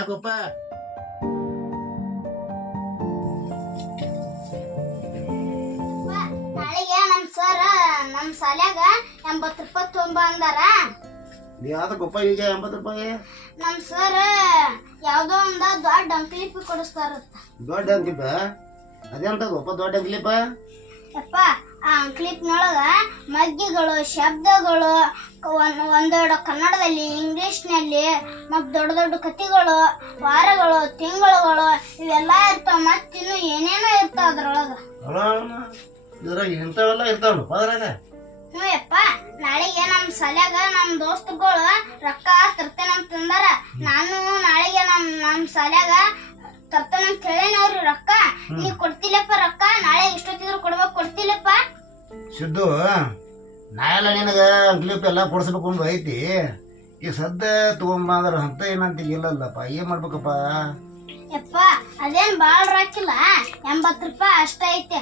ಯಾಕಪ್ಪ ನಾಳೆಗೆ ನಮ್ ಸರ್ ನಮ್ ಶಾಲ್ಯಾಗ ಎಂಬತ್ ರೂಪಾಯಿ ತೊಂಬ ಅಂದಾರ. ನೀ ಗೊಪ್ಪ ಈಗ ಎಂಬತ್ತು ರೂಪಾಯಿ? ನಮ್ ಸರ್ ಯಾವ್ದೋ ಒಂದ ದೊಡ್ಡ ಅಂಕ್ಲಿಪ್ ಕೊಡಿಸ್ತಾರ ದೊಡ್ಡ ಅಂಕಿಪ ಅದೆಂತದಪ್ಪ ದೊಡ್ಡ ಅಂಕ್ಲಿಪ ಯಪ್ಪ ಆ ಕ್ಲಿಪ್ನೊಳಗ ಮಗ್ಗಿಗಳು ಶಬ್ದಗಳು ಒಂದ್ ಒಂದೆರಡು ಕನ್ನಡದಲ್ಲಿ ಇಂಗ್ಲಿಷ್ನಲ್ಲಿ ಮತ್ ದೊಡ್ಡ ದೊಡ್ಡ ಕಥೆಗಳು ವಾರಗಳು ತಿಂಗಳುಗಳು ಇವೆಲ್ಲ ಇರ್ತಾವ ಮತ್ತಿನ್ನು ಏನೇನೋ ಇರ್ತಾವ ಅದ್ರೊಳಗ. ಅಲ್ಲ ಇದ್ರಾಗ ಇಂಥವೆಲ್ಲ ಇರ್ತಾವಲ್ಲಪ್ಪ ಅದ್ರಾಗ ಹ್ಞೂ ಯಪ್ಪ ನಾಳೆಗೆ ನಮ್ಮ ಶಾಲ್ಯಾಗ ನಮ್ಮ ದೋಸ್ತಗಳು ರೊಕ್ಕ ತರ್ತೇನಂತಂದಾರ. ನಾನು ನಾಳೆಗೆ ನಮ್ಮ ನಮ್ ಶಾಲ್ಯಾಗ ಅಂತ ಹೇಳೇನ ಅವ್ರಿ ರೊಕ್ಕ ನೀ ಕೊಡ್ತಿಲ್ಲಪ್ಪ ರೊಕ್ಕ ನಾಳೆ ಇಷ್ಟೊತ್ತಿದ್ರು ಕೊಡ್ಬೇಕು ಕೊಡ್ತಿಲ್ಲಪ್ಪ? ಸಿದ್ದು ನಾಯೆಲ್ಲ ನಿನಗೆ ಅಂಕ್ಲಿಪ್ ಎಲ್ಲ ಕೊಡ್ಸ್ಬೇಕು ಅಂತ ಐತಿ. ಈ ಸದ್ದ ತಗೊಂಬ ಅಂದ್ರೆ ಅಂತ ಏನಂತ ಇಲ್ಲಲ್ಲಪ್ಪ ಏನ್ ಮಾಡ್ಬೇಕಪ್ಪ? ಯಪ್ಪ ಅದೇನ್ ಬಾಳ ರಾಕಿಲ್ಲ ಎಂಬತ್ತು ರೂಪಾಯಿ ಅಷ್ಟ ಐತೆ.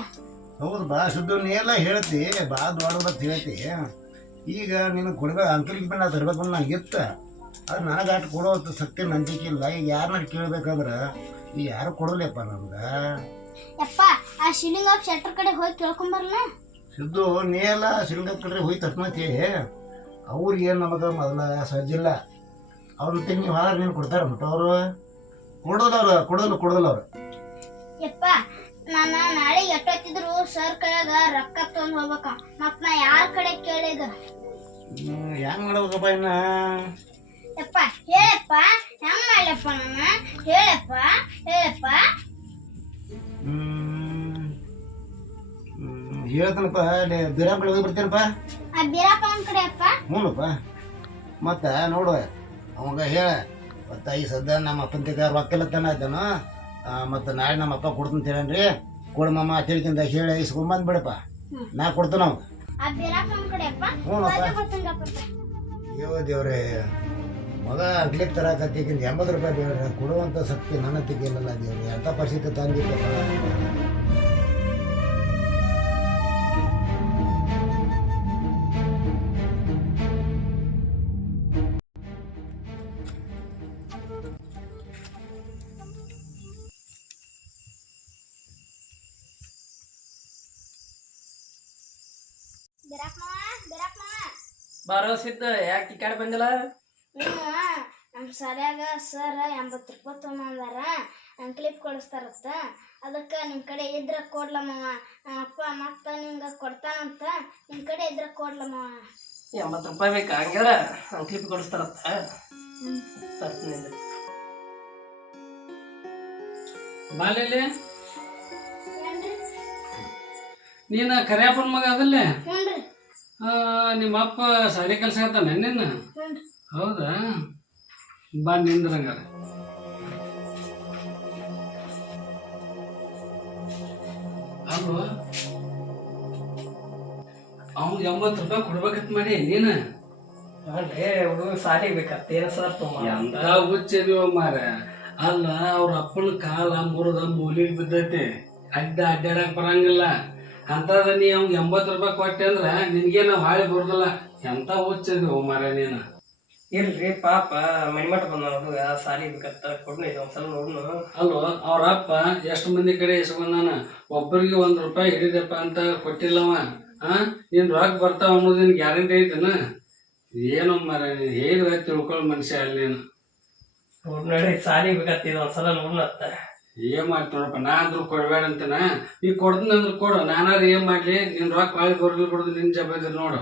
ಹೌದು ಬಾ ಸಿದ್ದು ನೀಲ್ಲ ಹೇಳ್ತಿ ಬಾ ದೊಡ್ಡದ ಹೇಳ್ತಿ. ಈಗ ನಿನಗೆ ಕೊಡ್ಬೇಕು ಅಂಕಲಿಗೆ ಬಂದ ತರ್ಬೇಕು ಅನ್ನೋ ಇತ್ತ. ಅದು ನನಗೆ ಅಷ್ಟು ಕೊಡೋ ಶಕ್ತಿ ನಂಬಿಕೆ ಇಲ್ಲ. ಈಗ ಯಾರನ್ನ ಕೇಳ್ಬೇಕಂದ್ರೆ ಈಗ ಯಾರು ಕೊಡಲಪ್ಪ ನಮ್ಗೆ? ಯಪ್ಪ ಆ ಶಿಲಿಂಗ್ ಶೆಟ್ರ್ ಕಡೆ ಹೋಗಿ ಕೇಳ್ಕೊಂಬರ್ಲ ಸಿದ್ದು ನೀ ಎಲ್ಲ ಶಿಲಿಂಗ ಕಡೆ ಹೋಗಿ ತರ್ಮತಿ ಅವ್ರಿಗೆ ಏನು ನಮಗೆ ಮೊದಲ ಸಜ್ಜಿಲ್ಲ ಅವ್ರನ್ನ ತಿಂಗಿ ನೀವು ಹಾರ ನೀನು ಕೊಡ್ತಾರ ಮಟ್ಟ ಅವರು? ಕೊಡೋಲ್ಲ ಅವ್ರು ಕೊಡೋಲ್ಲ ಕೊಡೋಲ್ಲ ಅವ್ರು. ಯಪ್ಪ ನಾನು ನಾಳೆ ಎಷ್ಟೊತ್ತಿದ್ರು ಸರ್ ಕೈಯಾಗ ರೊಕ್ಕ ತೊಗೊಂಡು ಹೋಗ್ಬೇಕ. ಮತ್ತೆ ನಾ ಯಾರ ಕಡೆ ಕೇಳಿದ ಹೆಂಗ್ ಮಾಡ್ಬೇಕಪ್ಪ ಇನ್ನ? ಯಪ್ಪ ಹೇಳಪ್ಪ ಹೆಂಗ್ ಮಾಡ್ಲಪ್ಪ ನಾನು ಹೇಳಪ್ಪ. ಹೇಳಪ್ಪ ಹೇಳ್ತಾನಪ್ಪ ಅಲ್ಲಿ ಬಿರಾಮ್ ಕಡೆ ಹೋಗಿ ಬರ್ತೀನಪ್ಪ. ಆ ಬೀರಪ್ಪನ ಕಡೆ ಅಪ್ಪ. ಹ್ಞೂನಪ್ಪ ಮತ್ತೆ ನೋಡು ಅವಾಗ ಹೇಳ. ಮತ್ತು ಈ ಸದ್ದ ನಮ್ಮ ಅಪ್ಪನ ತೆಗ ರೊಕ್ಕಲತ್ತನ ಇದ್ದಾನು. ಮತ್ತು ನಾಳೆ ನಮ್ಮ ಅಪ್ಪ ಕೊಡ್ತೀನಿ ಹೇಳನ್ರಿ ಕೊಡು ಮಮ್ಮ ತಿಳ್ಕಿಂದ ಹೇಳಿ ಇಸ್ಕೊಂಬಂದು ಬಿಡಪ್ಪ. ನಾ ಕೊಡ್ತಾನ ಅವ್ನು ಆ ಬೀರಪ್ಪನ ಕಡೆ ಅಪ್ಪ. ಹ್ಞೂನಪ್ಪ. ಅಯ್ಯೋ ದೇವ್ರೆ. ಮಗ ಅಗ್ಲಿಕ್ಕೆ ತರಕತ್ತಿಕ್ಕಿಂತ ಎಂಬತ್ತು ರೂಪಾಯಿ ಬೇಡ ಕೊಡುವಂಥ ಶಕ್ತಿ ನನ್ನ ತೆಗಿಯಲ್ಲ ದೇವ್ರಿ. ಎಂಥ ಪರಿಸ್ಥಿತಿ ತಂದಿದ್ದಪ್ಪ ಬರೋ ಸಿದ್ಧ ಯಾಕೆ ಈ ಕಡೆ ಬಂದಿಲ್ಲ? ನಮ್ಮ ಶಾಲ್ಯಾಗ ಸರ್ ಎಂಬತ್ತು ರೂಪಾಯಿ ತೊಗೊಂಬಂದಾರ ಕ್ಲಿಪ್ ಕೊಡಿಸ್ತಾರತ್ತ? ಅದಕ್ಕೆ ನಿಮ್ಮ ಕಡೆ ಇದ್ರೆ ಕೊಡ್ಲಮ್ಮವ ನಮ್ಮ ಅಪ್ಪ ಮತ್ತ ನಿಂಗೆ ಕೊಡ್ತಾನಂತ ನಿಮ್ಮ ಕಡೆ ಇದ್ರ ಕೊಡ್ಲಮ್ಮವ ಎಂಬತ್ತು ರೂಪಾಯಿ ಬೇಕಾ ಹಂಗಾರ ಕ್ಲಿಪ್ ಕೊಡಿಸ್ತಾರತ್ತ? ತರ್ತೀನಿ. ಬಾಲೆಲೆ? ನೀನು ಕರಿಯಪ್ಪನ ಮಗ ಅದಲ್ಲೇ? ನಿಮ್ಮ ಅಪ್ಪ ಸಾರಿ ಕೆಲಸ ಆಗ್ತಾನೆ ನಿನ್ನ? ಹೌದಾ? ಬಾ ನಿಂದ್ರಂಗಾರೆ ಅಲ್ವಾ ಅವ್ನಿಗೆ ಎಂಬತ್ತು ರೂಪಾಯಿ ಕೊಡ್ಬೇಕಂತ ಮಾಡಿ ನೀನು? ಹುಡುಗ ಸಾಲಿಗೆ ಬೇಕತ್ತ ಏನ ಸರ್ ಎಂತ ಹುಚ್ಚಿದೀವ ಮಾರ. ಅಲ್ಲ ಅವ್ರ ಅಪ್ಪನ ಕಾಲ ಮುರಿದ ಮೂಲಿಗೆ ಬಿದ್ದೈತಿ. ಅಡ್ಡ ಅಡ್ಡಾಡಕ್ ಬರಂಗಿಲ್ಲ. ಅಂತದ ನೀ ಅವ್ನ್ ಎಂಬತ್ತು ರೂಪಾಯಿ ಕೊಟ್ಟೆ ಅಂದ್ರ ನಿನ್ಗೇನು ಹಾಳಿ ಬರುದಿಲ್ಲ. ಎಂತ ಹುಚ್ಚದಿವ ಮಾರ ನೀನು? ಇಲ್ರಿ ಪಾಪ ಮಣಿಮಠ ಬಂದ ಹುಡುಗ ಸಾಲಿ ಬೇಕತ್ತ ಕೊಡ್ನಿ ಒಂದ್ಸಲ ನೋಡ್ನು. ಅಲ್ವ ಅವ್ರ ಅಪ್ಪ ಎಷ್ಟು ಮಂದಿ ಕಡೆ ಇಸ್ಕೊಂಡಾನ ಒಬ್ಬರಿಗೆ ಒಂದ್ ರೂಪಾಯಿ ಹಿಡಿದಪ್ಪ ಅಂತ ಕೊಟ್ಟಿಲ್ಲವ. ಆ? ನೀನ್ ರೊಕ್ಕ ಬರ್ತಾವ ಅನ್ನೋದಿನ್ ಗ್ಯಾರಂಟಿ ಐತನ? ಏನೋ ಮರ ನೀನ್ ಹೇಳಿದ್ರೆ ತಿಳ್ಕೊಳ್ ಮನುಷ್ಯ ಅಲ್ಲಿ ನೀನು? ನೋಡ್ ಸಾಲಿ ಬೇಕತ್ತ ಬೇಕತ್ತಿದ್ ಒಂದ್ಸಲ ನೋಡ್ನತ್ತ ಏನ್ ಮಾಡ್ತಿ ನೋಡಪ್ಪ ನಾ ಅಂದ್ರು ಕೊಡ್ಬೇಡ ಅಂತನ? ನೀ ಕೊಡ್ದನ್ ಅಂದ್ರೆ ಕೊಡು ನಾನಾದ್ರು ಏನ್ ಮಾಡ್ಲಿ? ನಿನ್ ರೊಕ್ಕ ಬಾಳಿ ಬರ್ಲಿ ಬಿಡುದು ನಿನ್ ಜವಾಬ್ದಾರಿ ನೋಡು.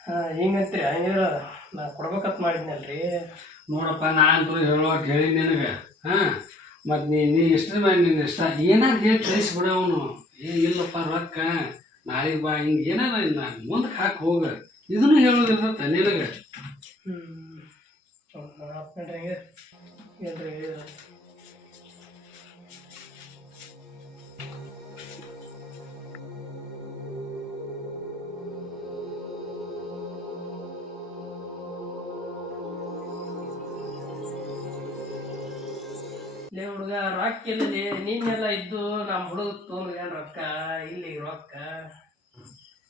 ಹಾ ಹಿಂಗಂತ್ರಿ ನಾ ಕೊಡ್ಬೇಕಂತ ಮಾಡಿದ್ನಲ್ರಿ. ನೋಡಪ್ಪ ನಾನು ಹೇಳುವಾಗ ಹೇಳಿ ನಿನಗೆ. ಹಾ ಮತ್ತು ನೀ ನೀ ಇಷ್ಟ ಮೇಲೆ ನಿನ್ನ ಇಷ್ಟ. ಏನಾರು ಹೇಳಿ ಕಳಿಸ್ಬಿಡು ಅವನು. ಏ ಇಲ್ಲಪ್ಪ ರೊಕ್ಕ. ನಾಳೆ ಬಾ ಹಿಂಗೆ ಏನಾರ ನಾ ಮುಂದಕ್ಕೆ ಹಾಕಿ ಹೋಗ. ಇದನ್ನು ಹೇಳೋದಿರ್ತೈತೆ ನಿನಗ. ಹ್ಮ್. ಆತ್ ನೋಡ್ರಿ ಲೇ ಹುಡುಗ ರೊಕ್ಕ ಎಲ್ಲಿದೆ ನೀನೆಲ್ಲ ಇದ್ದು ನಮ್ಮ ಹುಡುಗ ತೊಗೊಂಡ್ಗೇನ್ ರೊಕ್ಕ ಇಲ್ಲಿ ರೊಕ್ಕ.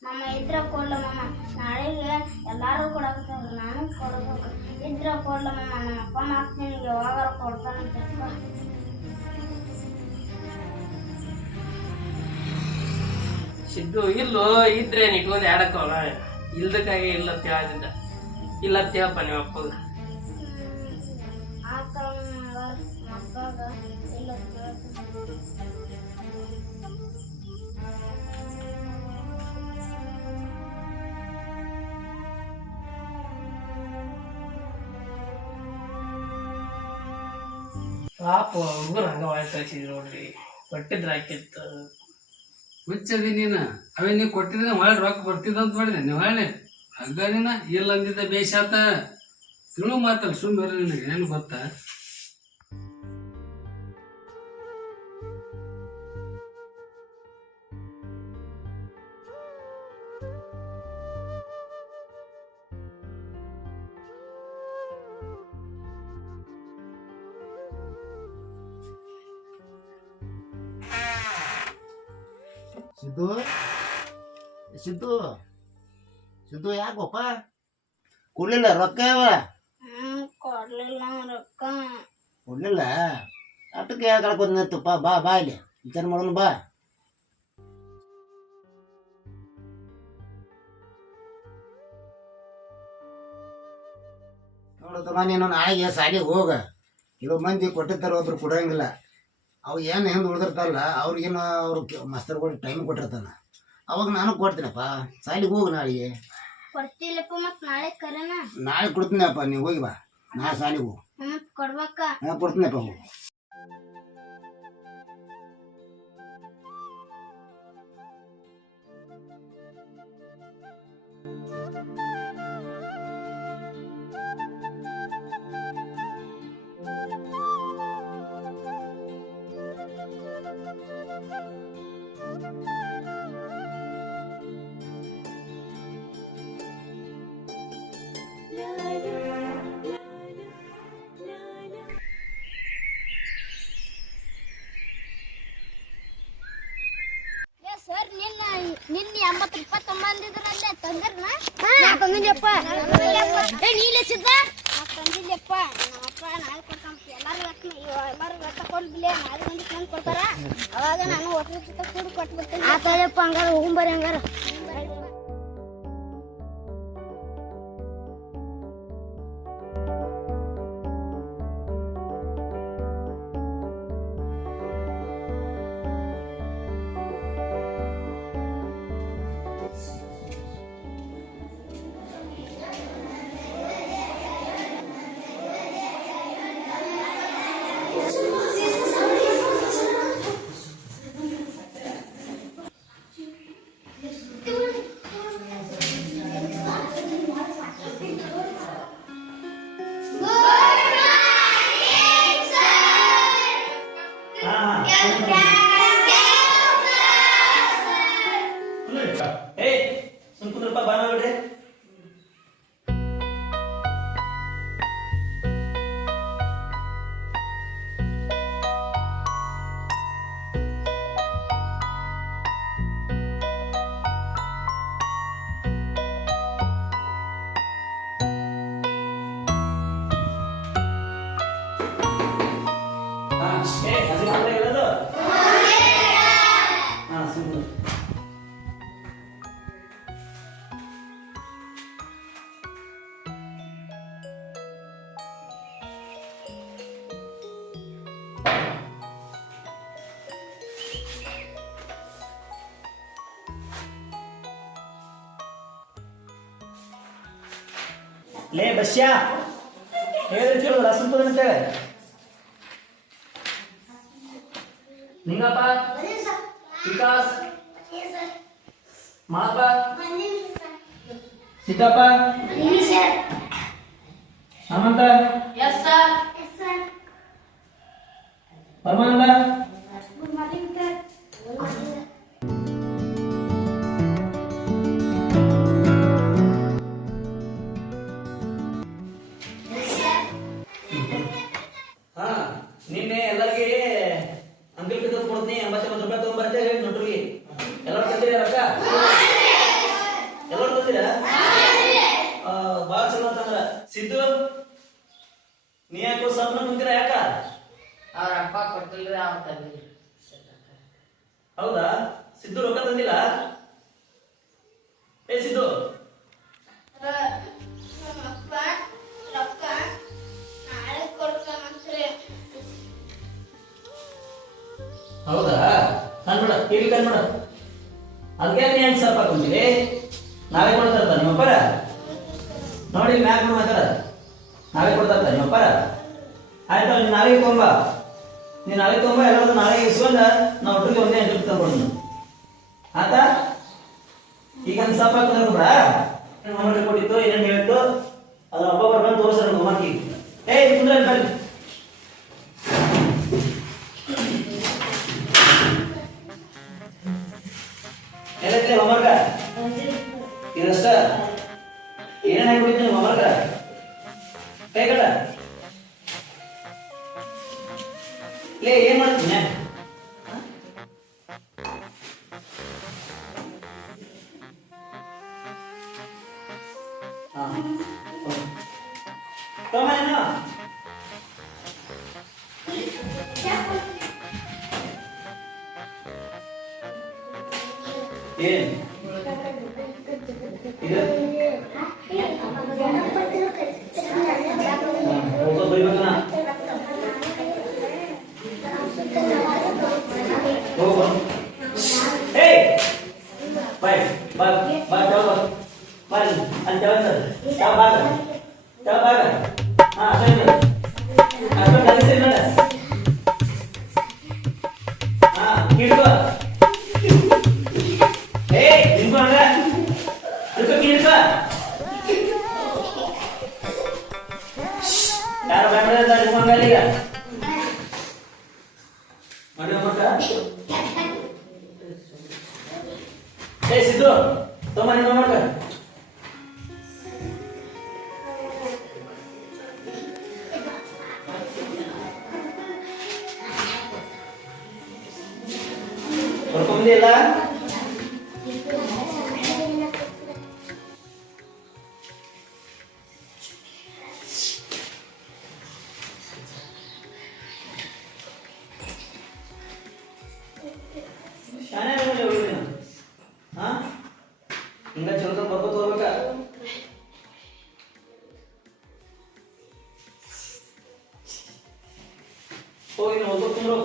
ನಮ್ಮ ಇದ್ರ ಕೊಡ್ಲ ಮಾಮ. ನಾಳೆಗೆ ಎಲ್ಲಾರು ಕೊಡಕತ್ತಾರ ನಾನು ಕೊಡ್ಬೇಕು. ಇದ್ರ ಇದ್ರ ಕೊಡ್ಲಮ್ಮ ನಮ್ಮ ಅಪ್ಪ ಮಾತು ನಿನ್ಗೆ ಯಾವಾಗಾರ ಕೊಡ್ತಾನೆ ಸಿದ್ದು ಇಲ್ಲೋ ಇದ್ರೆ ನಿಟ್ಕೊಂಡು ಆಡಕ್ಕವಲ್ಲ ಇಲ್ದಕ್ಕಾಗಿ ಇಲ್ಲ ಅಂತ ಇಲ್ಲ ಅಂತ ನಿಮ್ಮ ಅಪ್ಪಗ. ಪಾಪ ಹುಡುಗರು ಹಂಗ ಕಳ್ಸಿದ್ರು ನೋಡ್ರಿ. ಕೊಟ್ಟಿದ್ರೆ ಆಕಿತ್ತು ಮುಚ್ಚದಿ ನೀನು. ಅವೇ ನೀವು ಕೊಟ್ಟಿದ್ರೆ ಹೊಳೆ ರೊಕ್ಕ ಬರ್ತಿದ್ದ ಅಂತ ಮಾಡಿದೆ ನೀವು ಹೇಳಿ ಹಗ್ಗ ನೀನ? ಇಲ್ಲ ಅಂದಿದ್ದ ಬೇಸಾತ ತಿಳು ಮಾತಲ್ಲ ಸುಮ್ಮನೆ ಏನು ಗೊತ್ತಾ? ಸಿದ್ದು ಸಿದ್ದು ಸಿದ್ದು ಯಾಕಪ್ಪ ಕೊಡ್ಲಿಲ್ಲ ರೊಕ್ಕ ಯಾವ? ಕೊಡ್ಲಿಲ್ಲ ರೊಕ್ಕ. ಕೊಡ್ಲಿಲ್ಲ? ಅಟ್ಟಕ್ಕೆ ಕಳ್ಕೊಂಡ್ ನಿರ್ತಪ್ಪ ಬಾ ಬಾ ಇಲ್ಲಿ. ವಿಚಾರ ಮಾಡೋಣ ಬಾ. ನೋಡತ್ತಮ್ಮ ನೀನು ನಾಳೆಗೆ ಸಾಲಿಗೆ ಹೋಗ. ಇರೋ ಮಂದಿ ಕೊಟ್ಟಿರ್ತಾರ ಒಬ್ರು ಕೊಡಂಗಿಲ್ಲ. ಅವು ಏನು ಹೆಂಗೆ ಉಳಿದಿರ್ತಾರಲ್ಲ ಅವ್ರಿಗೇನು ಅವ್ರು ಮಾಸ್ತರ್ಗಳು ಟೈಮ್ ಕೊಟ್ಟಿರ್ತಾನೆ. ಅವಾಗ ನಾನು ಕೊಡ್ತೀನಪ್ಪ. ಸಾಲಿಗೆ ಹೋಗು ನಾಳೆಗೆ. ಕೊಡ್ತಿಲ್ಲಪ್ಪ ಮತ್ತೆ ನಾಳೆ ಕರೆನ. ನಾಳೆ ಕೊಡ್ತೀನಪ್ಪ ನೀವು ಹೋಗಿ ಬಾ. ನಾ ಸಾಲಿಗೆ ಹೋಗು. ಕೊಡ್ಬೇಕಾ ಕೊಡ್ಬೇಕ. ನಾ ಕೊಡ್ತೀನಪ್ಪ ಹೋಗು. ನಿನ್ನ ನಿನ್ನ ಎಂಬತ್ತು ರೂಪಾಯಿ ತೊಂಬಂದಿದ್ರಲ್ಲೇ ತಂದಿರ್ನ ನಾ ತಂದಿಲ್ಲಪ್ಪ ಏ ನೀಲೆ ಸಿದ್ದ ತಂದಿಲ್ಲಪ್ಪ ನಮ್ಮಪ್ಪ ನಾಳೆ ಕೊಡ್ತಾನೆ. ಎಲ್ಲಾರು ರೊಕ್ಕ ಎಲ್ಲಾರು ರೊಕ್ಕ ಕೊಡ್ಬಿಲೆ ನಾಳೆ ಮಂದಿ ತಂದು ಕೊಡ್ತಾರ. ಅವಾಗ ನಾನು ಒಟ್ಟು ಜೊತೆ ಕೂಡಿ ಕೊಟ್ಬಿಡ್ತೀನಿ. ಆತಲ್ಲಪ್ಪ ಹಂಗಾರ ಹೋಗುಂಬರಿ ಹಂಗಾರ. ಏ ಲೇ ಬಸ್ಯ. ಕೇಳು ರಸಂ ಅಂತೇಳಿ. ನಿಂಗಪ್ಪ. ವಿಕಾಸ್. ಮಾಪ ಸಿದ್ದಪ್ಪ. ಹನುಮಂತ. ಪರಮಾನಂದ. ಹೌದಾ? ಸಿದ್ದು ರೊಕ್ಕ ತಂದಿಲ್ಲ? ಏ ಸಿದ್ದು. ಹೌದಾ? ಕಣ್ಬೇಡ ಇಲ್ಲಿ ಕಣ್ಬೇಡ ಅದಕ್ಕೆ ನೀ ಹೆಂಗ್ ಸಪ್ ಕುಂತೀರಿ ನಾವೇ ಕೊಡ್ತಾರ ನಿಮ್ಮ ನಿಮ್ಮಪ್ಪರ ನೋಡಿ ಮ್ಯಾಕ್ ಮಾತಾಡ ನಾವೇ ಕೊಡ್ತಾರ ನಿಮ್ಮ ನಿಮ್ಮಪ್ಪರ ಆಯ್ತು ನಾವೇ ತೊಂಬ ನೀನ್ ನಾಳೆ ತೊಂಬ ಎಲ್ಲರೂ ನಾಳೆಗೆ ಇಸ್ಕೊಂಡ ನಾವು ಒಟ್ಟಿಗೆ ಒಂದೇ ಎಂಟು ತಗೊಂಡು. ಆತ? ಈಗ ಒಂದು ಸಪ್ ಹೋಮ್ವರ್ಕ್ ಕೊಟ್ಟಿತ್ತು ಏನೇನು ಹೇಳಿತ್ತು? ಅದ್ರ ಹಬ್ಬ ಬರ್ಬಂದು ತೋರಿಸ್ತಾರೆ ಹೋಮ್ವರ್ಕಿಗೆ ಏಯ್ ಕುಂದ್ರೆ ಬರ್ರಿ ಏನಕ್ಕೆ ಹೋಮ್ವರ್ಕ ಇದಷ್ಟ? ಏನೇನು ಹಾಕ್ಬಿಟ್ಟಿದ್ದೀನಿ ಹೋಮ್ವರ್ಕ ಹೋಗಿ ನೀವು ಹೋಗ್ಬೇಕು ಕುಂದ್ರು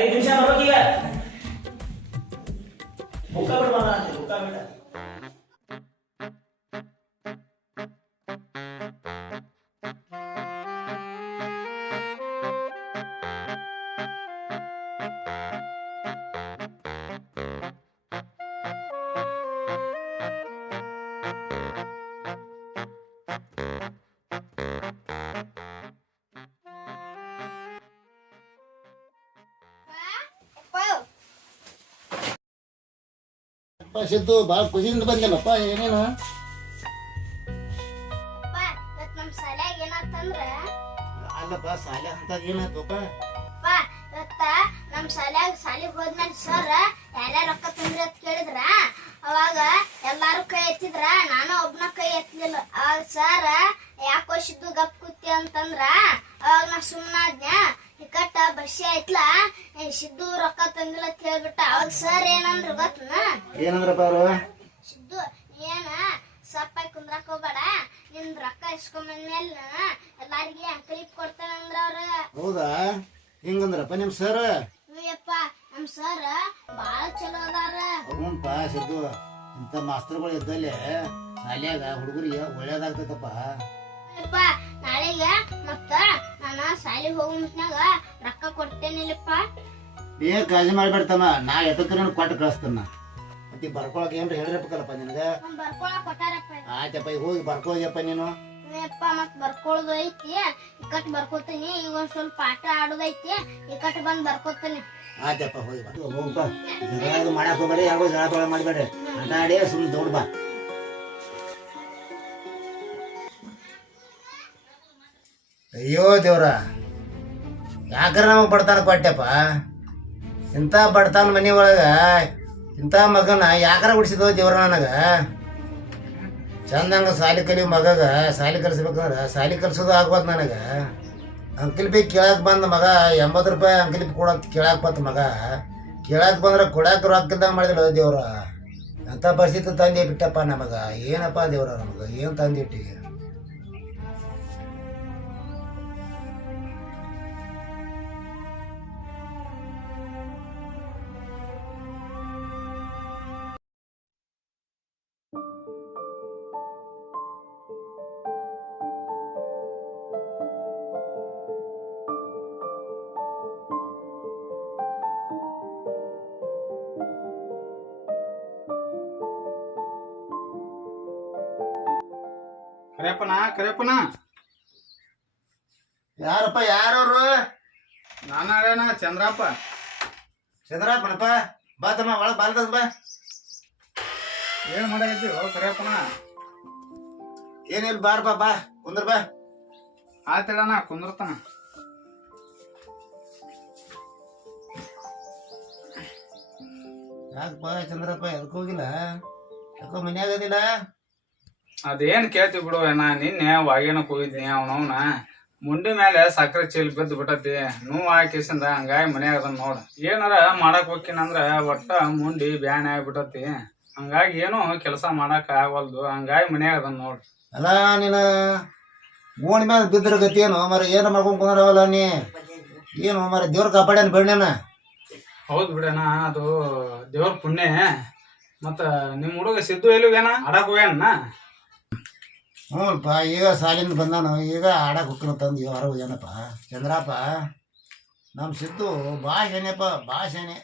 ಐದು ನಿಮಿಷ ಬರ್ಬೇಕೀಗ ಬುಕ್ಕ ಬಿಡ ಬುಕ್ಕ ಬಿಡ. ಸಿದ್ದು ಭಾಳ ಖುಷಿಯಿಂದ ಬಂದಿಲ್ಲಪ್ಪ ಏನೇನು? ಅಲ್ಲಪ್ಪ ಸಾಲ ಅಂತ ಏನಾಯ್ತಪ್ಪ? ಇವತ್ತ ನಮ್ ಶಾಲ್ಯಾಗ ಶಾಲಿಗ್ ಹೋದ್ಮೇಲೆ ಸರ್ ಯಾರ್ಯಾರ ರೊಕ್ಕ ತಂದ್ರಿ ಅಂತ ಕೇಳಿದ್ರ? ಅವಾಗ ಎಲ್ಲಾರು ಕೈ ಎತ್ತಿದ್ರ? ನಾನು ಒಬ್ನ ಕೈ ಎತ್ತಲಿಲ್ಲ ಅವಾಗ ಸರ್ ಯಾಕೋ ಸಿದ್ದು ಗಪ್ ಕೂತಿ ಅಂತಂದ್ರ ಅವಾಗ ನಾ ಸುಮ್ಮನಾದ್ನ ಇಕ್ಕಟ್ಟ ಬಸ್ಸಿ ಐತ್ಲಾ. ಸಿದ್ದು ರೊಕ್ಕ ತಂದಿಲ್ಲ ಅಂತ ಹೇಳ್ಬಿಟ್ಟ. ಅವಾಗ ಸರ್ ಏನಂದ್ರ ಗೊತ್ತನ? ಏನಂದ್ರಪ್ಪ ಅವರು ಸಿದ್ದು ಏನ ಸಪ್ಪಾಗಿ ಕುಂದ್ರಾಕ್ ಹೋಗ್ಬೇಡ. ನಿನ್ ರೊಕ್ಕ ಇಸ್ಕೊಂಬಂದ್ಮೇಲೆ ಎಲ್ಲಾರಿಗೆ ಅಂಕಲಿಪ್ ಕೊಡ್ತಾನಂದ್ರ ಅವ್ರ. ಹೌದಾ? ಹಿಂಗಂದ್ರಪ್ಪ ನಿಮ್ ಸರ್ ಅಯ್ಯಪ್ಪ ನಮ್ ಸರ್ ಬಾಳ ಚಲೋ ಅದಾರ. ಹ್ಞೂನ್ಪ ಸಿದ್ದು ಇಂಥ ಮಾಸ್ತರ್ಗಳು ಇದ್ದಲ್ಲಿ ಶಾಲ್ಯಾಗ ಹುಡುಗರಿಗೆ ಒಳ್ಳೇದಾಗ್ತೈತಪ್ಪ. ಯಪ್ಪ ನಾಳೆಗೆ ಮತ್ತ ನಾನು ಶಾಲೆಗೆ ಹೋಗೋ ಮುಟ್ನಾಗ ರೊಕ್ಕ ಕೊಡ್ತೇನಿಲ್ಲಪ್ಪ. ಏ ಕಾಜಿ ಮಾಡ್ಬೇಡ್ತಮ್ಮ ನಾ ಎತ್ತಕ್ಕೆ ಕೊಟ್ಟು ಕಳಿಸ್ತಾನ ಮತ್ತೆ ಬರ್ಕೊಳಕ್ ಏನ್ರ ಹೇಳಿರ್ಬೇಕಲ್ಲಪ್ಪ ನಿನಗೆ? ಬರ್ಕೊಳ ಕೊಟ್ಟಾರಪ್ಪ. ಆಯ್ತಪ್ಪ ಈಗ ಹೋಗಿ ಬರ್ಕೊಳಪ್ಪ ನೀನು. ಅಪ್ಪ ಮತ್ ಬರ್ಕೊಳ್ಳೋದು ಐತಿ ಇಕ್ಕಟ್ ಬರ್ಕೋತೀನಿ ಈಗ ಒಂದ್ ಸ್ವಲ್ಪ ಆಟ ಆಡೋದೈತಿ ಇಕ್ಕಟ್ ಬಂದ್ ಬರ್ಕೋತೀನಿ. ಆಯ್ತಪ್ಪ ಹೋಗಿ ಬಾ. ಹೋಗಪ್ಪ ಜಗಳ ಮಾಡಕ್ ಹೋಗ್ಬೇಡಿ ಯಾವಾಗ ಜಗಳ ಮಾಡಬೇಡ್ರಿ. ಆಟ ಆಡಿ ಸುಮ್ಮನೆ ದೊಡ್ಡ ಬಾ. ಅಯ್ಯೋ ದೇವ್ರ ಯಾಕಾರ ನಮಗೆ ಬಡತನ ಕೊಟ್ಟೆಪ್ಪ. ಇಂಥ ಬಡತನ ಮನೆ ಒಳಗೆ, ಇಂಥ ಮಗನ ಯಾಕಾರ ಬಿಡಿಸಿದ ದೇವ್ರ ನನಗ. ಚಂದಂಗ ಸಾಲಿ ಕಲಿ ಮಗಗ, ಸಾಲಿ ಕಲಿಸ್ಬೇಕಂದ್ರ ಸಾಲಿ ಕಲ್ಸೋದು ಆಗ್ಬೋದು ನನಗೆ. ಅಂಕಲ್ ಬಿ ಕೇಳಕ್ ಬಂದ ಮಗ, ಎಂಬತ್ತು ರೂಪಾಯಿ ಅಂಕಲ್ ಬಿ ಕೇಳಕ್ಕೆ ಕೇಳಕ್ ಬಂತ ಮಗ. ಕೇಳಕ್ಕೆ ಬಂದ್ರೆ ಕೊಡಾಕ ರೊಕ್ಕ ಮಾಡಿದ್ರು ದೇವ್ರ. ಅಂತ ಪರಿಸ್ಥಿತಿ ತಂದೆ ಬಿಟ್ಟಪ್ಪ ನಮಗ. ಏನಪ್ಪ ದೇವ್ರ ನಮಗ? ಏನು ತಂದಿಟ್ಟಿ ಕರೆಯಪ್ಪನ ಕರೆಯಪ್ಪನ. ಯಾರಪ್ಪ ಯಾರವ್ರು? ನಾನಾರೇನ ಚಂದ್ರಪ್ಪ. ಚಂದ್ರಪ್ಪನಪ್ಪ ಬಾ ತಮ್ಮ ಒಳಗೆ ಬಾಲ್ತದ ಬಾ. ಏನು ಮಾಡಾಕತ್ತಿ? ಓ ಕರೆಯಪ್ಪನ. ಏನಿಲ್ಲ ಬಾರಪ್ಪ ಬಾ ಕುಂದ್ರ ಬಾ. ಆತೇಳಣ್ಣ ಕುಂದ್ರತನ. ಯಾಕಪ್ಪ ಚಂದ್ರಪ್ಪ ಎದಕ್ಕೆ ಹೋಗಿಲ್ಲ? ಯಾಕೋ ಮನ್ಯಾಗ ಅದಿಲ್ಲ? ಅದೇನ್ ಕೇಳ್ತಿ ಬಿಡು ಅಣ್ಣ ನಿನ್ನೆ ವಾಗೇನ ಕೂಗಿದ್ನಿ ಅವನವನ. ಮುಂಡಿ ಮೇಲೆ ಸಕ್ಕರೆ ಚೀಲ ಬಿದ್ದು ಬಿಟ್ಟತಿ ನೋವು ಹಾಕಿಸಿಂದ ಹಂಗಾಗಿ ಮನ್ಯಾಗ ಅದನ್ನ ನೋಡ. ಏನಾರ ಮಾಡಕ್ ಹೋಗಿನಂದ್ರ ಒಟ್ಟ ಮುಂಡಿ ಬ್ಯಾನೆ ಆಗ್ಬಿಟ್ಟತಿ ಹಂಗಾಗಿ ಏನು ಕೆಲಸ ಮಾಡಕ್ ಆಗವಲ್ದು. ಹಂಗಾಗಿ ಮನ್ಯಾಗ ಅದನ್ನ ನೋಡ್. ಅಲ್ಲ ನೀನ ಗೋಣಿ ಮೇಲೆ ಬಿದ್ರ ಗತಿ ಏನು? ಮರ ಏನು ಮಾಡ್ಕೊಂಡ್ ಕುಂದ್ರವಲ್ಲ ನೀ? ಏನು ಮರ ದೇವ್ರ ಕಾಪಾಡ್ಯಾನ ಬೆಣ್ಣೆನ ಹೌದ್ ಬಿಡಣ್ಣ ಅದು ದೇವ್ರ ಪುಣ್ಯ. ಮತ್ತ ನಿಮ್ ಹುಡುಗ ಸಿದ್ದು ಎಲ್ಲಿಗೇನ ಅಡಕ್ ಹೋಗ್ಯಾನ ಹ್ಞೂಪ್ಪ ಈಗ ಸಾಲಿಂದ ಬಂದಾನು ಈಗ ಆಡಕ್ಕೆ ಹೊಕ್ಕನ ತಂದು ಹೊರ ಏನಪ್ಪ? ಚಂದ್ರಪ್ಪ ನಮ್ಮ ಸಿದ್ದು ಭಾಳ ಶೇನೆಪ್ಪ ಭಾಳ ಶೇನೆ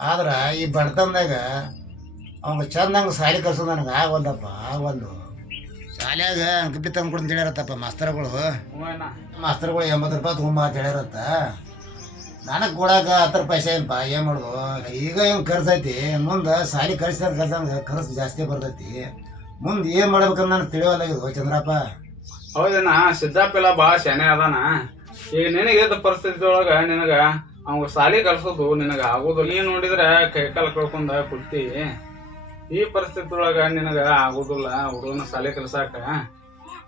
ಆದ್ರೆ ಈ ಬಡತನದಾಗ ಅವ್ನಿಗೆ ಚಂದಂಗೆ ಸಾಲಿ ಕಲ್ಸೋದು ನನಗೆ ಆಗವಲ್ದಪ್ಪ ಆಗವಲ್ದು ಶಾಲ್ಯಾಗ ಅಂಕಪಿ ತಂದು ಕೊಡು ಅಂತ ಹೇಳ್ಯಾರತ್ತಪ್ಪ ಮಾಸ್ತರ್ಗಳು. ಮಾಸ್ತರ್ಗಳು ಎಂಬತ್ತು ರೂಪಾಯಿ ತುಂಬ ಅಂತ ಹೇಳ್ಯಾರತ್ತ. ನನಗೆ ಕೊಡಾಕ ಹತ್ತು ರೂಪಾಯಿ ಇಲ್ಲಪ್ಪ ಏನು ಮಾಡೋದು? ಈಗ ಏನು ಖರ್ಚೈತಿ ಮುಂದೆ ಸಾಲಿ ಕಳಿಸಿದ ಕಲ್ಸಂಗೆ ಖರ್ಚು ಜಾಸ್ತಿ ಬರ್ತೈತಿ. ಮುಂದೆ ಏನು ಮಾಡ್ಬೇಕಂತ ನಾನು ತಿಳಿವಲ್ಲಾಗಿದ್ದು ಚಂದ್ರಪ್ಪ. ಹೌದಣ್ಣ ಸಿದ್ದಾಪಿಲ್ಲ ಭಾಳ ಶಾನೆ ಅದಾನ. ಈಗ ನಿನಗಿದ್ದ ಪರಿಸ್ಥಿತಿ ಒಳಗ ನಿನಗ ಅವಂಗ ಸಾಲಿ ಕಲ್ಸೋದು ನಿನಗ ಆಗೋದು ನೀ ನೋಡಿದ್ರ ಕೈಕಾಲ ಕಳ್ಕೊಂಡ ಕುಡ್ತಿ ಈ ಪರಿಸ್ಥಿತಿ ಒಳಗ ನಿನಗ ಆಗೋದಿಲ್ಲ, ಹುಡುಗನ ಸಾಲಿ ಕಲ್ಸಾಕ.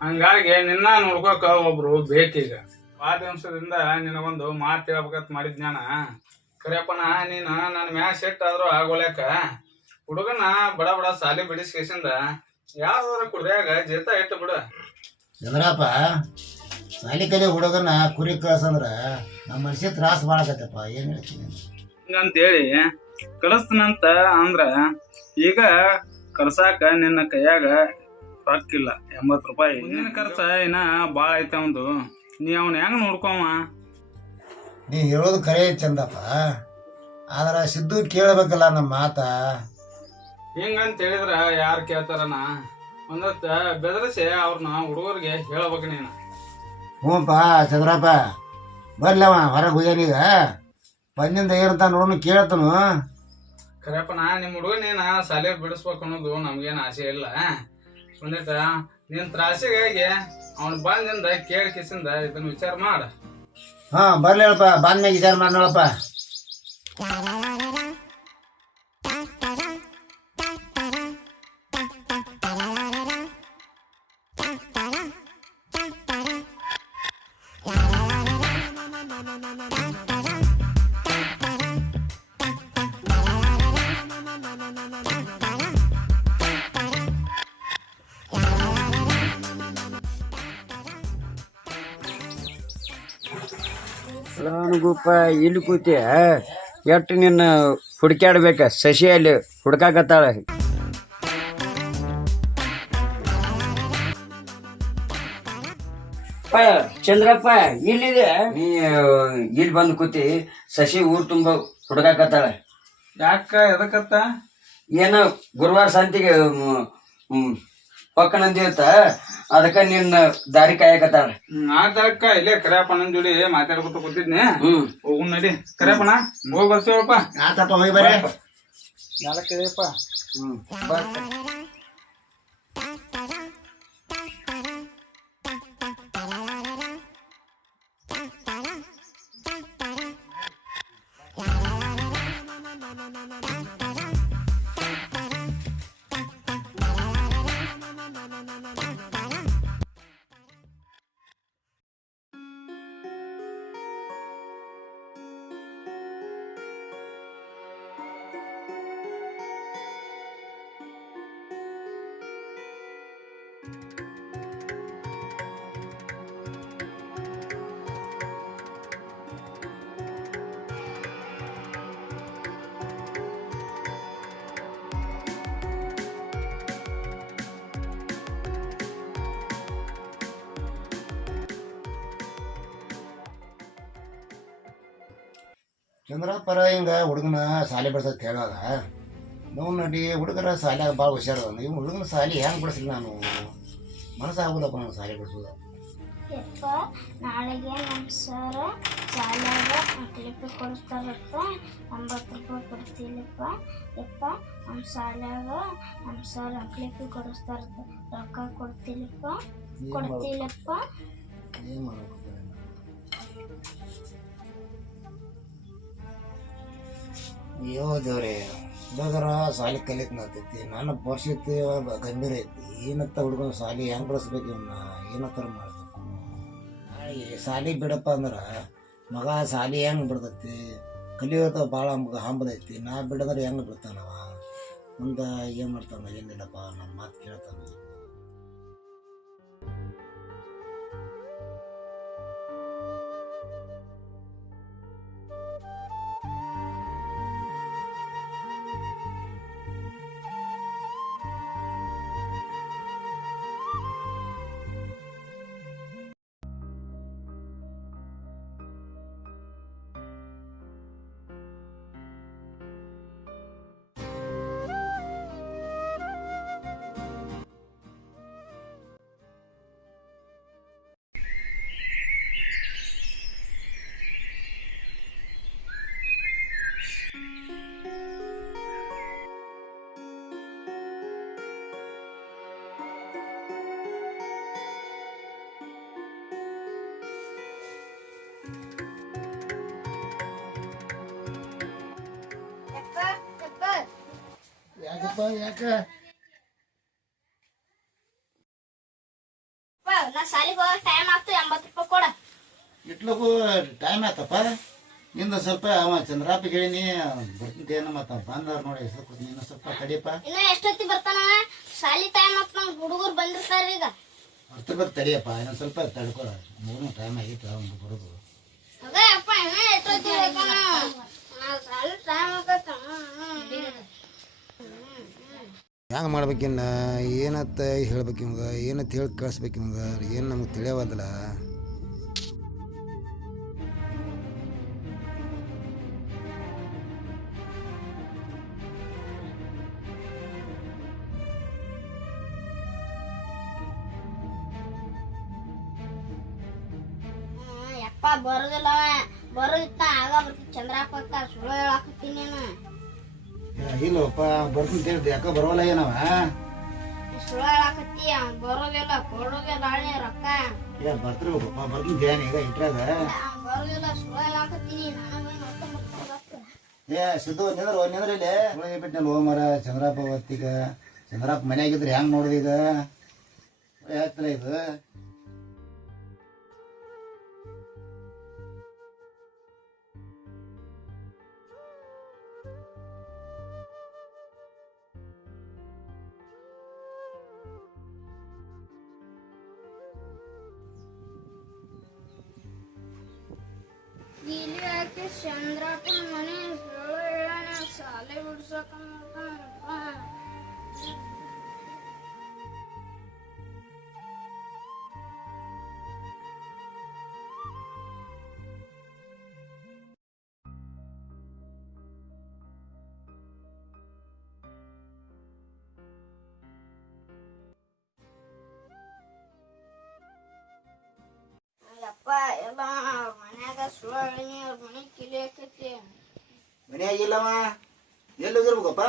ಹಂಗಾಗಿ ನಿನ್ನ ನೋಡ್ಕೋಕ ಒಬ್ರು ಬೇಕೀಗ. ಆ ದಿವಸದಿಂದ ನಿನಗೊಂದು ಮಾತು ಹೇಳ್ಬೇಕಂತ ಮಾಡಿದ್ಞಾನ ಕರಿಯಪ್ಪನ, ನೀನು ನನ್ನ ಮ್ಯಾಚ್ ಸೆಟ್ ಆದ್ರೂ ಆಗೋಲ್ಯಾಕ. ಹುಡುಗನ ಬಡ ಬಡ ಸಾಲಿ ಬಿಡಿಸ್ಕೇಸಿಂದ ಯಾವ್ದಾರ ಕುಡ್ಯಾಗ ಜೀತ ಇಟ್ಟು ಬಿಡು. ಚಂದ್ರಪ್ಪ ಸಾಲಿ ಕಲಿ ಹುಡುಗನ ಕುರಿ ಕಳ್ಸಂದ್ರ ನಮ್ಮ ಮನಸ್ಸಿ ತ್ರಾಸ ಮಾಡಕತ್ತಪ್ಪ ಏನು ಹೇಳ್ತೀನಿ ಹಿಂಗಂತೇಳಿ ಕಲಿಸ್ತನಂತ ಅಂದ್ರ ಈಗ ಕಳ್ಸಾಕ ನಿನ್ನ ಕೈಯಾಗ ರೊಕ್ಕಿಲ್ಲ ಎಂಬತ್ತು ರೂಪಾಯಿ. ಮುಂದಿನ ಖರ್ಚ ಇನ್ನ ಭಾಳ ಐತೆ ಅವಂದು. ನೀ ಅವನ ಹೆಂಗ್ ನೋಡ್ಕೋವ? ನೀ ಹೇಳೋದು ಕರೆ ಚಂದಪ್ಪ ಆದ್ರೆ ಸಿದ್ದು ಕೇಳಬೇಕಲ್ಲ ನಮ್ಮ ಮಾತಾ. ಹಿಂಗಂತ ಹೇಳಿದ್ರ ಯಾರು ಕೇಳ್ತಾರನ? ಒಂದತ್ತ ಬೆದರಿಸಿ ಅವ್ರನ್ನ ಹುಡುಗರಿಗೆ ಹೇಳ್ಬೇಕು ನೀನು. ಹ್ಞೂಪ್ಪ ಚಂದ್ರಪ್ಪ ಬರ್ಲವ ಹೊರಗೆ ಹೋಗ್ಯಾನೀಗ ಬಂದಿಂದ ಏನಂತ ನೋಡೋಣ ಕೇಳ್ತಾನು. ನಾ ನಿಮ್ಮ ಹುಡುಗನೇನ ಸಾಲೆ ಬಿಡಿಸ್ಬೇಕು ಅನ್ನೋದು ನಮ್ಗೇನು ಆಸೆ ಇಲ್ಲ. ಒಂದಿಟ ನಿನ್ ತ್ರಾಸಿಗಾಗಿ ಅವ್ನು ಬಂದಿಂದ ಕೇಳಿ ಕಿಸಿಂದ ಇದನ್ನ ವಿಚಾರ ಮಾಡ. ಹಾಂ ಬರ್ಲಿ ಹೇಳಪ್ಪ ಬಂದ್ಮೇಲೆ ವಿಚಾರ ಮಾಡೋಳಪ್ಪ ಗುಪ್ಪ ಇಲ್ಲಿ ಕೂತಿ ಎಷ್ಟು ನಿನ್ನ ಹುಡುಕಾಡ್ಬೇಕ ಸಸಿ ಅಲ್ಲಿ ಚಂದ್ರಪ್ಪ ಇಲ್ಲಿದೆ ನೀ ಇಲ್ಲಿ ಬಂದು ಕೂತಿ ಸಸಿ ಊರು ತುಂಬ ಹುಡುಕಾಕತ್ತಾಳ. ಯಾಕ ಎದಕ್ಕತ್ತ ಏನೋ ಗುರುವಾರ ಸಂತಿಗೆ ಪಕ್ಕನಂದಿವತ್ತ ಅದಕ್ಕ ನಿನ್ನ ದಾರಿ ಕಾಯಕತ್ತಾಳ. ಮಾತಾಡಕ್ಕ ಇಲ್ಲೇ ಕರ್ಯಪ್ಪನ ಜೋಡಿ ಮಾತಾಡ್ಕೊತ ಕೂತಿದ್ನಿ. ಹ್ಮ್. ಹೋಗು ನಡಿ. ಕರ್ಯಪ್ಪನ ಹೋಗಿ ಬರ್ಸೇವಪ್ಪ. ಆತಪ್ಪ ಹೋಗಿ ಬರ್ರಿ. ನಾಲ್ಕು ಕರಿಯಪ್ಪ ಹ್ಮ್. ಚಂದ್ರಪ್ಪರ ಹಿಂಗೆ ಹುಡುಗನ ಸಾಲಿ ಬಿಡ್ಸತ್ ಹೇಳಾಗ ನಾವು ನಡಿ ಹುಡುಗರ ಸಾಲ್ಯಾಗ ಭಾಳ ಹುಷಾರ ಇವ್ ಹುಡುಗನ ಸಾಲಿ ಹೆಂಗೆ ಬಿಡಿಸ್ಲಿ ನಾನು? ಮನಸ್ಸಾಗುದಪ್ಪ ನಾನು ಸಾಲಿ ಬಿಡಿಸೋದು. ಯಪ್ಪ ನಾಳೆಗೆ ನಮ್ಮ ಸರ್ ಶಾಲ್ಯಾಗ ಕ್ಲಿಪ್ ಕೊಡಿಸ್ತಾರಪ್ಪ ಒಂಬತ್ತು ರೂಪಾಯಿ ಕೊಡ್ತಿಲ್ಲಪ್ಪ ಯಪ್ಪ ನಮ್ಮ ಶಾಲ್ಯಾಗ ನಮ್ಮ ಸರ್ ಕ್ಲಿಪ್ ಕೊಡಿಸ್ತಾರ ರೊಕ್ಕ ಕೊಡ್ತಿಲ್ಲಪ್ಪ ಕೊಡ್ತಿಲ್ಲಪ್ಪ ಏನು ಮಾಡ್ಬೇಕು? ಅಯ್ಯೋ ದೇವ್ರೆ ಹುಡುಗರ ಸಾಲಿ ಕಲಿತ್ನತೈತಿ. ನನ್ನ ಪರಿಸ್ಥಿತಿ ಗಂಭೀರ ಐತಿ. ಏನತ್ತ ಹುಡುಗನ ಸಾಲಿ ಹೆಂಗ್ ಬಳಸ್ಬೇಕು ಇವನ್ನ ಏನತ್ತರ ಮಾಡ್ಬೇಕು ಶಾಲಿ ಸಾಲಿ ಬಿಡಪ್ಪ ಅಂದ್ರೆ ಮಗ ಸಾಲಿ ಹೆಂಗ್ ಬಿಡ್ತೈತಿ? ಕಲಿಯೋದ ಭಾಳ ಮಗ ಹಂಬದೈತಿ ನಾ ಬಿಡದ್ರೆ ಹೆಂಗ್ ಬಿಡ್ತಾನವ? ಮುಂದೆ ಏನು ಮಾಡ್ತಾನ? ಏನಿಲ್ಲಪ್ಪ ನಮ್ಮ ಮಾತು ಕೇಳ್ತಾನೆ. ಯಾಕಪ್ಪ ಯಾಕೆ ನಾ ಶಾಲಿಗೆ ಹೋಗೋ ಟೈಮ್ ಆಗ್ತು ಎಂಬತ್ತು ರೂಪಾಯಿ ಕೊಡ. ಇಟ್ಲಗು ಟೈಮ್ ಆಯ್ತಪ್ಪ. ನಿಂದು ಸ್ವಲ್ಪ ಅವ ಚಂದ್ರಾಪ ಹೇಳಿನಿ ಬರ್ತಿದ್ದೇನು ಮತ್ತೆ ಬಂದವ್ರು ನೋಡಿ ಸ್ವಲ್ಪ ನೀನು ಸ್ವಲ್ಪ ತಡಿಯಪ್ಪ ಇನ್ನ ಎಷ್ಟೊತ್ತಿ ಬರ್ತಾನ? ಶಾಲಿ ಟೈಮ್ ಆಯ್ತು ನಂಗೆ ಹುಡುಗರು ಬಂದಿರ್ತಾರೆ ಈಗ. ಅರ್ಥ ಬರ್ತ ತಡಿಯಪ್ಪ ಇನ್ನೊಂದು ಸ್ವಲ್ಪ ತಡ್ಕೊಳ. ಮೂರು ಟೈಮ್ ಆಗಿತ್ತು ಅವ್ನು ಬರೋದು ಅದೇ ಅಪ್ಪ ಇನ್ನ ಎಷ್ಟೊತ್ತಿ ಸಾಲಿ ಟೈಮ್ ಆಗತ್ತ ಹೆಂಗೆ ಮಾಡ್ಬೇಕಿನ್ನ ಏನತ್ತ ಹೇಳ್ಬೇಕು ಇವಂಗ ಏನತ್ತ ಹೇಳಿ ಕಳಿಸ್ಬೇಕು ಇವಂಗ ಏನು ನಮ್ಗೆ ತಿಳಿಯವದಲ್ಲ. ಯಪ್ಪ ಬರೋದಿಲ್ಲ ಅವ. ಬರೋದಿತ್ತ, ಆಗ ಬರ್ತಿ. ಚಂದ್ರಪ್ಪ ಸುಳ್ಳು ಹೇಳಾಕತ್ತೀನಿ ನಾನು. ಇಲ್ಲಪ್ಪ ಬರ್ತೀನಿ ಹೇಳ್ತಿ. ಯಾಕ ಬರೋಲ್ಲ ಏನವ? ಸುಳ್ಳು ಹೇಳಾಕತ್ತಿ ಅವ್ನ್ ಬರೋದಿಲ್ಲ ಕೊಡೋದಿಲ್ಲ ನಾಳೆ ರೊಕ್ಕ. ಏ ಬರ್ತಿರ್ಬೇಕಪ್ಪ ಬರ್ತೀನಿ ಧ್ಯಾನ ಈಗ ಇಟ್ರಾಗ? ಅವ್ನ್ ಬರೋದಿಲ್ಲ ಏ ಸಿದ್ದು ನಿಂದ್ರ ನಿಂದ್ರಲ್ಲಿ ಬಿಟ್ಟನಲ್ಲ ಓ ಮರ ಚಂದ್ರಪ್ಪ ಹೊತ್ತಿಗ. ಚಂದ್ರಪ್ಪ ಮನ್ಯಾಗಿದ್ರೆ ಹೆಂಗ್ ನೋಡಿದ ಈಗ? ಯಾತ್ರ ಇದು. وَلَكُمْ وَلِلْفُلْيَانَ سَالِبُ السَّكَمْ ಮನೆಯಾಗಿಲ್ಲವ ಎಲ್ಲಿ ಹೋಗಿರ್ಬೇಕಪ್ಪ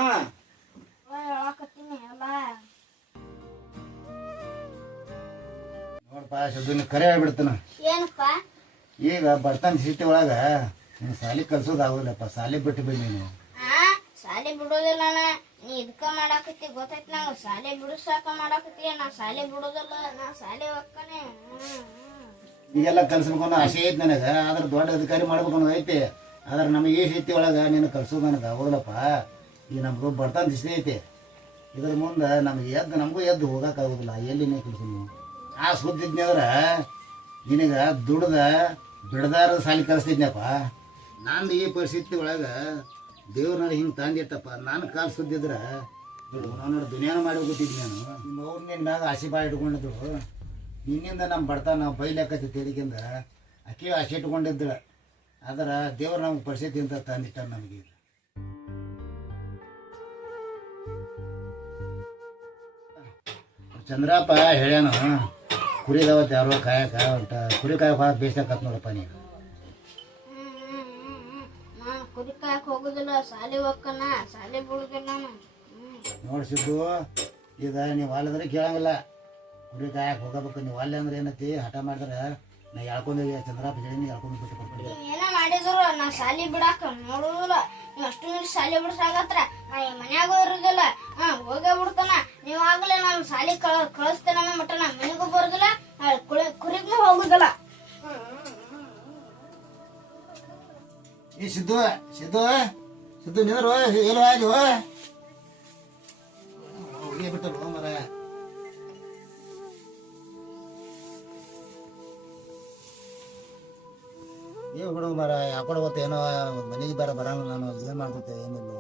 ನೋಡಪ್ಪ ಶುದ್ಧ ಕರೆ ಹೇಳ್ಬಿಡ್ತಾನ ಏನಪ್ಪ? ಈಗ ಬರ್ತಾನ ಸಿಟಿ ಒಳಗ ನೀನು ಸಾಲಿ ಕಲ್ಸೋದು ಆಗೋದಿಲ್ಲಪ್ಪ ಸಾಲಿ ಬಿಟ್ಟು ಬಿಡಿ ನೀನು. ಆ ಶಾಲೆ ಬಿಡೋದಿಲ್ಲ ನೀ ಇದಕ್ಕ ಮಾಡಾಕತ್ತಿ ಗೊತ್ತೈತಿ ನಂಗೆ. ಶಾಲೆ ಬಿಡಿಸಾಕ ಮಾಡಾಕತ್ತಿ. ನಾ ಶಾಲೆ ಬಿಡೋದಿಲ್ಲ ನಾ ಶಾಲೆ ಹೋಗ್ತಾನೆ ಈಗೆಲ್ಲ ಕಲ್ಸ್ಬೇಕು ಅನ್ನೋ ಆಸೆ ಐತಿ ನನಗೆ ಆದ್ರೆ ದೊಡ್ಡ ಅಧಿಕಾರಿ ಮಾಡ್ಬೇಕು ಅನ್ನೋದು ಐತಿ. ಆದ್ರೆ ನಮಗೆ ಈ ಶಕ್ತಿ ಒಳಗೆ ನೀನು ಕಲ್ಸೋದು ನನಗೆ ಆಗೋದಿಲ್ಲಪ್ಪ ಈಗ ನಮ್ಗೂ ಬರ್ತಾನ ದಿಸೆ ಐತಿ. ಇದ್ರ ಮುಂದೆ ನಮಗೆ ಎದ್ದು, ನಮಗೂ ಎದ್ದು ಹೋಗೋಕ್ಕಾಗೋದಿಲ್ಲ ಎಲ್ಲಿ ನೀ ಕಲ್ಸು ಆ ಸುದ್ದಿದ್ನಂದ್ರೆ ನಿನಗೆ ದುಡ್ದ ಬಿಡದಾರ ಸಾಲಿ ಕಲಿಸ್ತಿದ್ನಪ್ಪ ನಂದು ಈ ಪರಿಸ್ಥಿತಿ ಒಳಗೆ ದೇವ್ರ ನನಗೆ ಹಿಂಗೆ ತಂದಿತ್ತಪ್ಪ ನಾನು ಕಾಲು ಸುದ್ದಿದ್ರೆ ನಾನು ದುನಿಯಾನ ಮಾಡಿ ಹೋಗುತ್ತಿದ್ದೆ ನಾನು. ನಿಮ್ಮ ಅವ್ರು ನಿನ್ನ ಮ್ಯಾಗ ಆಸೆ ಭಾಳ ಇಟ್ಕೊಂಡಿದ್ರು ನಿನ್ನಿಂದ ನಮ್ಮ ಬಡ್ತಾನ ನಾವು ಬೈಲಾಕತ್ತಿ ತೆರಿಗಿಂದ ಅಕ್ಕಿ ಆಸೆ ಇಟ್ಕೊಂಡಿದ್ದಳು ಆದ್ರೆ ದೇವ್ರು ನಮ್ಗೆ ಪರಿಸ್ಥಿತಿ ಅಂತ ತಂದಿಟ್ಟ ನಮಗೆ ಚಂದ್ರಪ್ಪ ಹೇಳ್ಯಾನು ದಾವತ್ ಯಾರೋ ಕಾಯಕ ಉಂಟ ಕುರಿ ಕಾಯಕ ಬೇಯಿಸಕತ್ ನೋಡಪ್ಪ ನೀನು. ಕುರಿ ಕಾಯಕ್ ಹೋಗುದಿಲ್ಲ ಸಾಲಿ ಹೋಗ್ಕನ ಸಾಲಿ ಬಿಡುದಿಲ್ಲ ನೋಡ್ಸಿದ್ದು ಈಗ ನೀವು ಅಲ್ಲಂದ್ರೆ ಕೇಳಂಗಿಲ್ಲ. ಕುರಿ ಕಾಯಕ್ ಹೋಗಬೇಕು ನೀವು ಅಲ್ಲಿ ಅಂದ್ರೆ ಏನೈತಿ ಹಠ ಮಾಡಿದ್ರೆ ನಾ ಹೇಳ್ಕೊಂಡು ಚಂದ್ರ ಹೇಳಿ ಹೇಳ್ಕೊಂಡು ಬಿಟ್ಟು ಬರ್ತೀನಿ ಏನ ಮಾಡಿದ್ರು ನಾ ಶಾಲಿ ಬಿಡಾಕ ನೋಡುದಿಲ್ಲ. ನೀವ್ ಅಷ್ಟು ಮಂದಿ ಶಾಲಿ ಬಿಡ್ಸಾಗತ್ರ ನಾ ಈ ಮನ್ಯಾಗ ಇರುದಿಲ್ಲ. ಹಾ ಹೋಗೇ ಬಿಡ್ತಾನ. ನೀವ್ ಆಗ್ಲೇ ನಾನು ಶಾಲಿ ಕಳ ಕಳಿಸ್ತೇನೆ ಅನ್ನೋ ಮಟ್ಟ ನಾ ಮನೆಗೂ ಬರುದಿಲ್ಲ. ಆ ಕುರಿ ಕುರಿಗ್ನು ಹೋಗುದಿಲ್ಲ. ಈ ಸಿದ್ದು ಸಿದ್ದು ಸಿದ್ದು ನಿಂದ್ರು ಏನು ಆಯ್ತು? ಮರ ಯಾಕಡೆ ಏನೋ ಮನೆಗೆ ಬೇರೆ ಬರಲ್ಲ ನಾನು ಏನು ಮಾಡ್ಕೊತೇವೆ ಏನಿಲ್ಲ.